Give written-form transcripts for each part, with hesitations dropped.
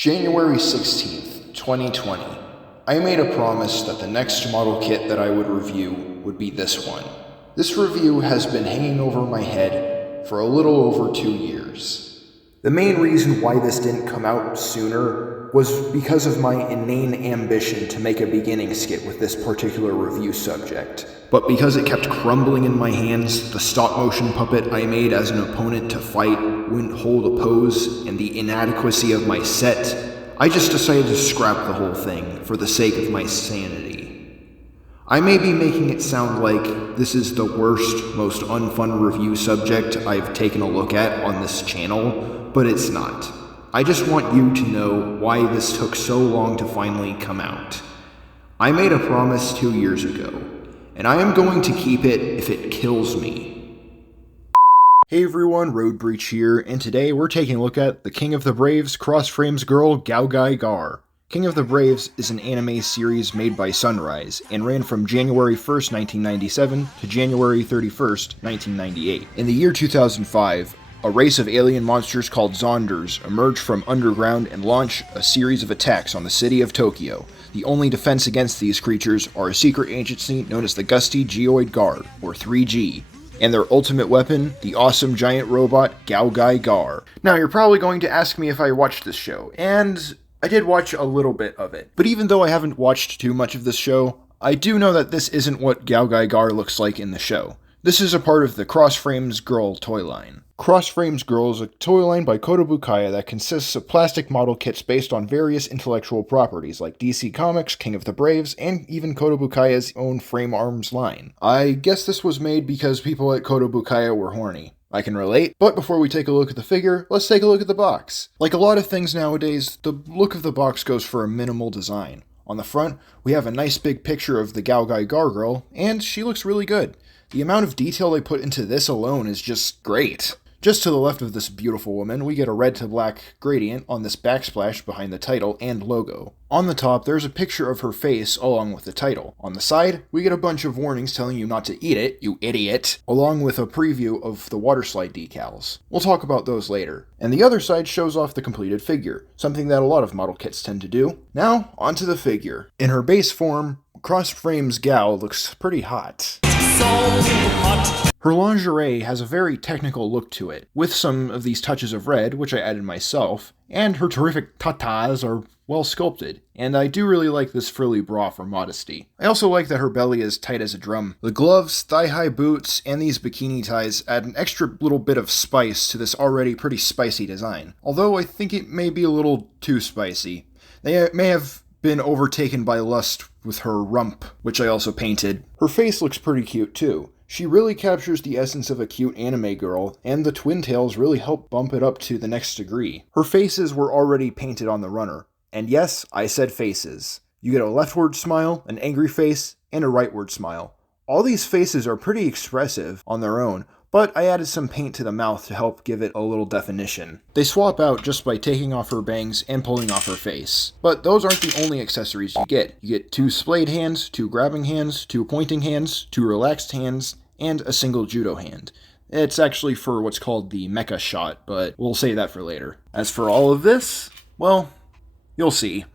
January 16th, 2020. I made a promise that the next model kit that I would review would be this one. This review has been hanging over my head for a little over 2 years. The main reason why this didn't come out sooner was because of my inane ambition to make a beginning skit with this particular review subject. But because it kept crumbling in my hands, the stop motion puppet I made as an opponent to fight wouldn't hold a pose, and the inadequacy of my set, I just decided to scrap the whole thing for the sake of my sanity. I may be making it sound like this is the worst, most unfun review subject I've taken a look at on this channel, but it's not. I just want you to know why this took so long to finally come out. I made a promise 2 years ago, and I am going to keep it if it kills me. Hey everyone, Road Breach here, and today we're taking a look at the King of the Braves Cross-Frames girl GaoGaiGar. King of the Braves is an anime series made by Sunrise, and ran from January 1st, 1997 to January 31st, 1998. In the year 2005, a race of alien monsters called Zonders emerge from underground and launch a series of attacks on the city of Tokyo. The only defense against these creatures are a secret agency known as the Gusty Geoid Guard, or 3G, and their ultimate weapon, the awesome giant robot GaoGaiGar. Now you're probably going to ask me if I watched this show, and I did watch a little bit of it. But even though I haven't watched too much of this show, I do know that this isn't what GaoGaiGar looks like in the show. This is a part of the Cross-Frames Girl toy line. Cross-Frames Girl is a toy line by Kotobukiya that consists of plastic model kits based on various intellectual properties like DC Comics, King of the Braves, and even Kotobukiya's own Frame Arms line. I guess this was made because people at Kotobukiya were horny. I can relate, but before we take a look at the figure, let's take a look at the box. Like a lot of things nowadays, the look of the box goes for a minimal design. On the front, we have a nice big picture of the GaoGaiGar girl, and she looks really good. The amount of detail they put into this alone is just great. Just to the left of this beautiful woman, we get a red to black gradient on this backsplash behind the title and logo. On the top, there's a picture of her face along with the title. On the side, we get a bunch of warnings telling you not to eat it, you idiot, along with a preview of the water slide decals. We'll talk about those later. And the other side shows off the completed figure, something that a lot of model kits tend to do. Now, onto the figure. In her base form, Cross-Frames Gao looks pretty hot. So hot. Her lingerie has a very technical look to it, with some of these touches of red, which I added myself, and her terrific tatas are well sculpted, and I do really like this frilly bra for modesty. I also like that her belly is tight as a drum. The gloves, thigh-high boots, and these bikini ties add an extra little bit of spice to this already pretty spicy design, although I think it may be a little too spicy. They may have been overtaken by lust with her rump, which I also painted. Her face looks pretty cute too. She really captures the essence of a cute anime girl, and the twin tails really help bump it up to the next degree. Her faces were already painted on the runner. And yes, I said faces. You get a leftward smile, an angry face, and a rightward smile. All these faces are pretty expressive on their own, but I added some paint to the mouth to help give it a little definition. They swap out just by taking off her bangs and pulling off her face. But those aren't the only accessories you get. You get 2 splayed hands, 2 grabbing hands, 2 pointing hands, 2 relaxed hands, and a single judo hand. It's actually for what's called the mecha shot, but we'll save that for later. As for all of this, well, you'll see.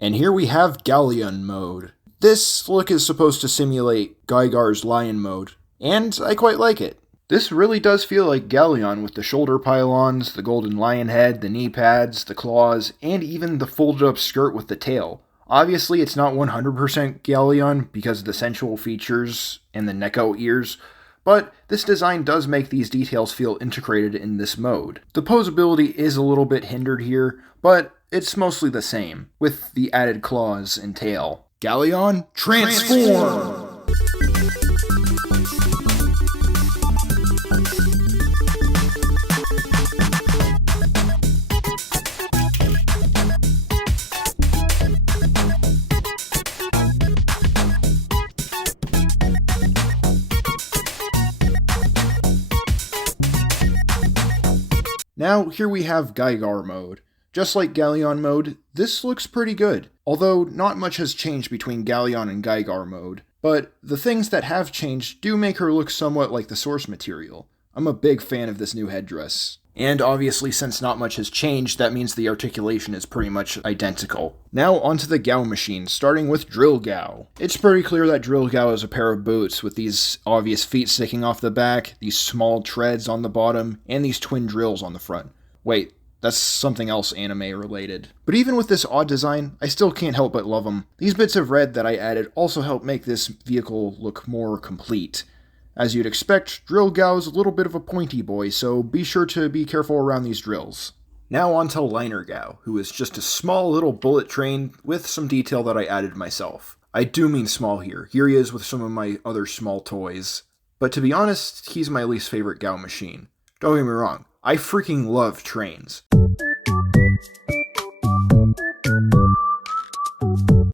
And here we have Galleon mode. This look is supposed to simulate GaoGaiGar's lion mode, and I quite like it. This really does feel like Galleon with the shoulder pylons, the golden lion head, the knee pads, the claws, and even the folded up skirt with the tail. Obviously, it's not 100% Galleon because of the sensual features and the Neko ears, but this design does make these details feel integrated in this mode. The posability is a little bit hindered here, but it's mostly the same, with the added claws and tail. Galleon, transform! Now, here we have GaoGaiGar mode. Just like Galleon mode, this looks pretty good, although not much has changed between Galleon and GaoGaiGar mode, but the things that have changed do make her look somewhat like the source material. I'm a big fan of this new headdress. And obviously, since not much has changed, that means the articulation is pretty much identical. Now onto the Gao machine, starting with Drill Gao. It's pretty clear that Drill Gao is a pair of boots with these obvious feet sticking off the back, these small treads on the bottom, and these twin drills on the front. Wait, that's something else anime related. But even with this odd design, I still can't help but love them. These bits of red that I added also help make this vehicle look more complete. As you'd expect, Drill Gao's a little bit of a pointy boy, so be sure to be careful around these drills. Now on to Liner Gao, who is just a small little bullet train with some detail that I added myself. I do mean small here. Here he is with some of my other small toys. But to be honest, he's my least favorite Gao machine. Don't get me wrong, I freaking love trains.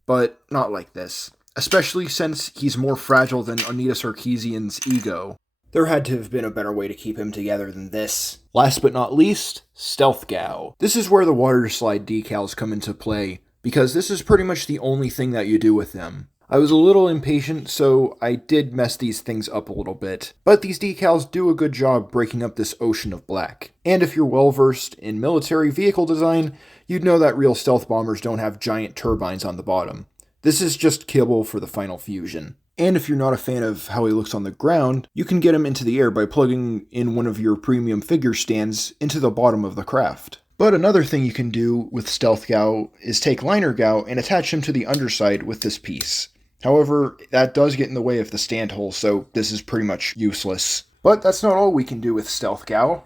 But not like this. Especially since he's more fragile than Anita Sarkeesian's ego. There had to have been a better way to keep him together than this. Last but not least, Stealth Gao. This is where the water slide decals come into play, because this is pretty much the only thing that you do with them. I was a little impatient, so I did mess these things up a little bit, but these decals do a good job breaking up this ocean of black. And if you're well versed in military vehicle design, you'd know that real stealth bombers don't have giant turbines on the bottom. This is just kibble for the final fusion. And if you're not a fan of how he looks on the ground, you can get him into the air by plugging in one of your premium figure stands into the bottom of the craft. But another thing you can do with Stealth Gao is take Liner Gao and attach him to the underside with this piece. However, that does get in the way of the stand hole, so this is pretty much useless. But that's not all we can do with Stealth Gao.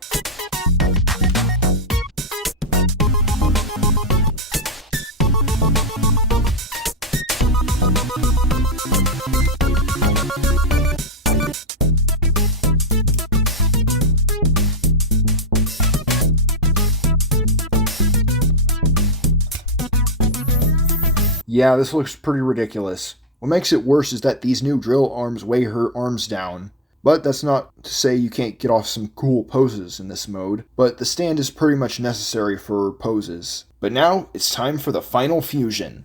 Yeah, this looks pretty ridiculous. What makes it worse is that these new drill arms weigh her arms down. But that's not to say you can't get off some cool poses in this mode, but the stand is pretty much necessary for poses. But now, it's time for the final fusion.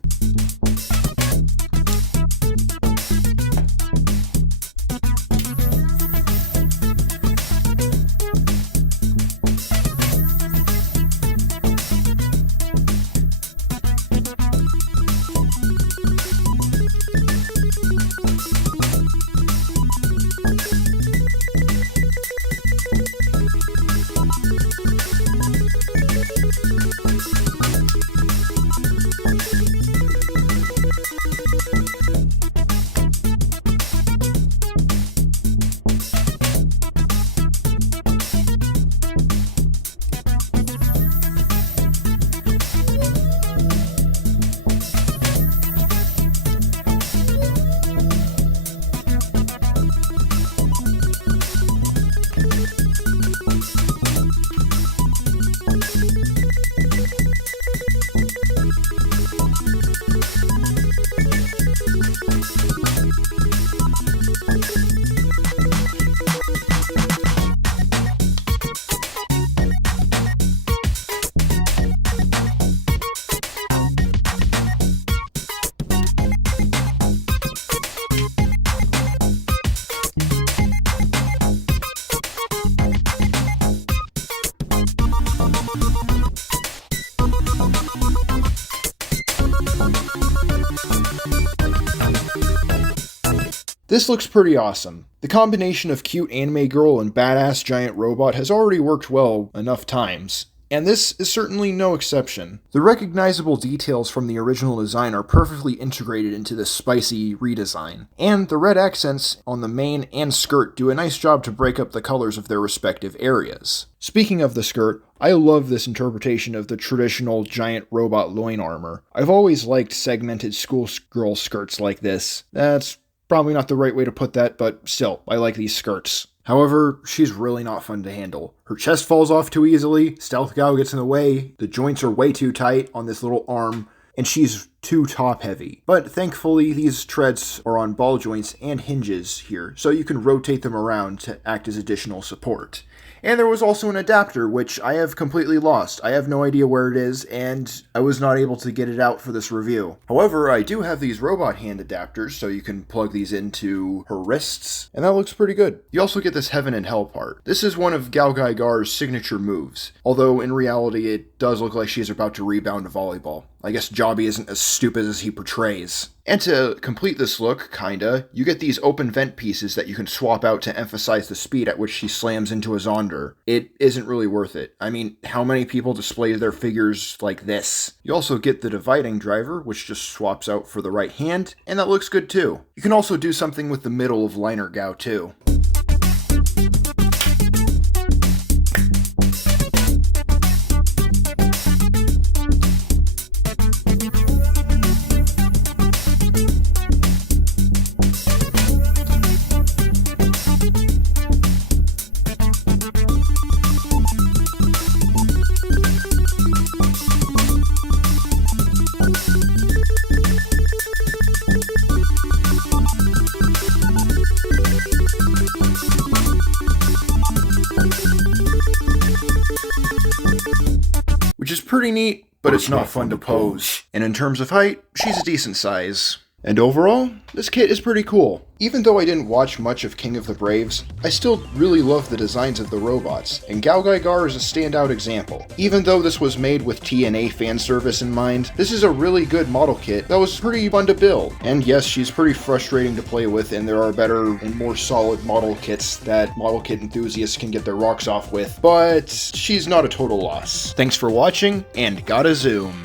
This looks pretty awesome. The combination of cute anime girl and badass giant robot has already worked well enough times, and this is certainly no exception. The recognizable details from the original design are perfectly integrated into this spicy redesign, and the red accents on the mane and skirt do a nice job to break up the colors of their respective areas. Speaking of the skirt, I love this interpretation of the traditional giant robot loin armor. I've always liked segmented schoolgirl skirts like this. That's probably not the right way to put that, but still, I like these skirts. However, she's really not fun to handle. Her chest falls off too easily, Stealth Gao gets in the way, the joints are way too tight on this little arm, and she's too top-heavy. But thankfully, these treads are on ball joints and hinges here, so you can rotate them around to act as additional support. And there was also an adapter, which I have completely lost. I have no idea where it is, and I was not able to get it out for this review. However, I do have these robot hand adapters, so you can plug these into her wrists, and that looks pretty good. You also get this Heaven and Hell part. This is one of GaoGaiGar's signature moves, although in reality it does look like she's about to rebound a volleyball. I guess Jobby isn't as stupid as he portrays. And to complete this look, kinda, you get these open vent pieces that you can swap out to emphasize the speed at which she slams into a Zonder. It isn't really worth it. I mean, how many people display their figures like this? You also get the dividing driver, which just swaps out for the right hand, and that looks good too. You can also do something with the middle of Liner Gao too. Which is pretty neat, but it's not fun to pose. And in terms of height, she's a decent size. And overall, this kit is pretty cool. Even though I didn't watch much of King of the Braves, I still really love the designs of the robots, and GaoGaiGar is a standout example. Even though this was made with TNA fan service in mind, this is a really good model kit that was pretty fun to build. And yes, she's pretty frustrating to play with, and there are better and more solid model kits that model kit enthusiasts can get their rocks off with, but she's not a total loss. Thanks for watching, and gotta zoom!